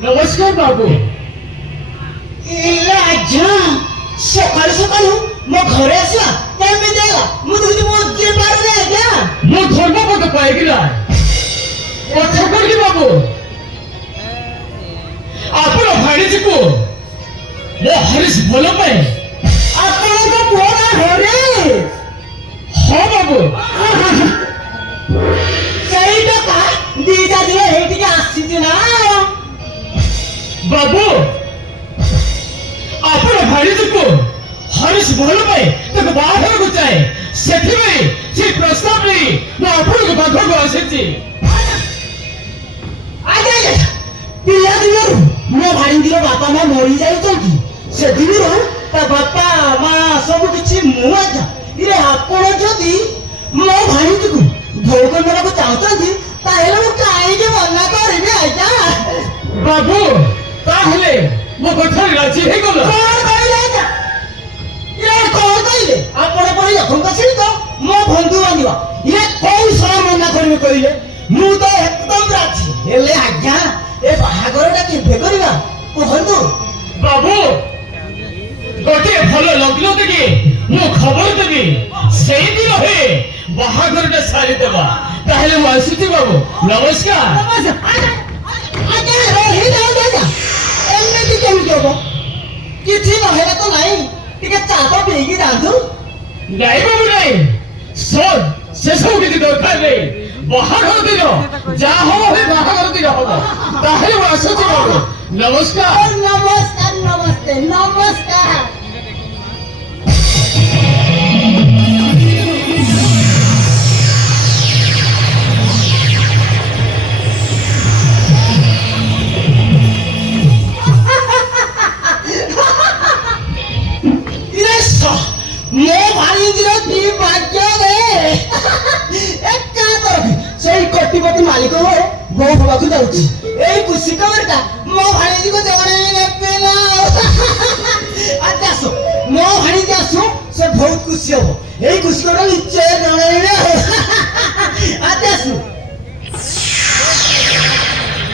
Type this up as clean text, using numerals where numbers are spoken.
नमस्कार बाबू सकाळी सकाळी मग घरे असला मी द्यायला मग तुझी मोजे पारू दे क्या मो धर्म पद पाएगिला कथा करली बाबू आपण भाणीजी को मो हरीश भल पाए आपण तो कोणा हरे हाँ बाबू ସେଇଟା କା ଦିଟା ଦିନ ହେଇଟିକି ଆସିଛି ନା बाबू आपण भाणीजी को हरीश भल पाए तक बाहर को चाहे सेठी में से प्रस्ताव नहीं मैं आपण को पाखो को आसीची ଆଜ୍ଞା ପିଲା ଦିନରୁ ମୋ ଭାଣିଜୀର ବାପା ମା ମରି ଯାଇଛନ୍ତି ସେଦିନରୁ ତା ବାପା ମା ସବୁ କିଛି ମୁଁ ଆଜ୍ଞା ଇରେ ଆପଣ ଯଦି ମୋ ଭାଣିଜୀକୁ ଭୋଗ ନେବାକୁ ଚାହୁଁଛନ୍ତି ତାହେଲେ ମୁଁ କାହିଁକି ମନା କରିବି ଆଜ୍ଞା बाबू ताहले मो कथा राजी हे गला କଣ କହିଲେ ଆଜ୍ଞା ଇରେ କଣ କହିଲେ ଆପଣ ପରି ଲୋକଙ୍କ ସହିତ ମୋ ବନ୍ଧୁ ବାନ୍ଧିବ ଇରେ କୋଉ ସହ ମନା କରିବେ କହିଲେ ମୁଁ ତ ଏକଦମ ରାଜି ହେଲେ ଆଜ୍ଞା ଏ ବାହାଘରଟା କେବେ କରିବା କୁହନ୍ତୁ बाबू गोटे भल लग्न देगी मु खबर देगी सेही दिन हे बाहाघरटा सारी देबा ताहले मु आसीती बाबू नमस्कार ଆଜ୍ଞା ରହିଯାଉ ଆଜ୍ଞା ଏମିତି କେମିତି ହବ କିଛି ନହେଲେ ତ ନାହିଁ ଟିକେ ଚା ତ ପିଇକି ଯାଆନ୍ତୁ नहीं बाबू नहीं सुन से सब किसी दरकार नहीं बाहाघर दिन जा हो हे बाहाघर दिन हो ताहले मु आसीती बाबू नमस्कार नमस्कार नमस्ते नमस्कार ମୋ ଭାଣିଜୀର କି ଭାଗ୍ୟ ରେ ଏକା ତରଫି ସେଇ କୋଟିପତି ମାଲିକ ଘରେ ବୋଉ ହବାକୁ ଯାଉଛି ଏଇ ଖୁସି ଖବରଟା ମୋ ଭାଣିଜୀକୁ ଜଣେଇ ନେବେ ନା ଆଜି ଆସ ମୋ ଭାଣିଜୀ ଆସୁ ସେ ବହୁତ ଖୁସି ହବ ଏଇ ଖୁସି ଖବର ନିଶ୍ଚୟ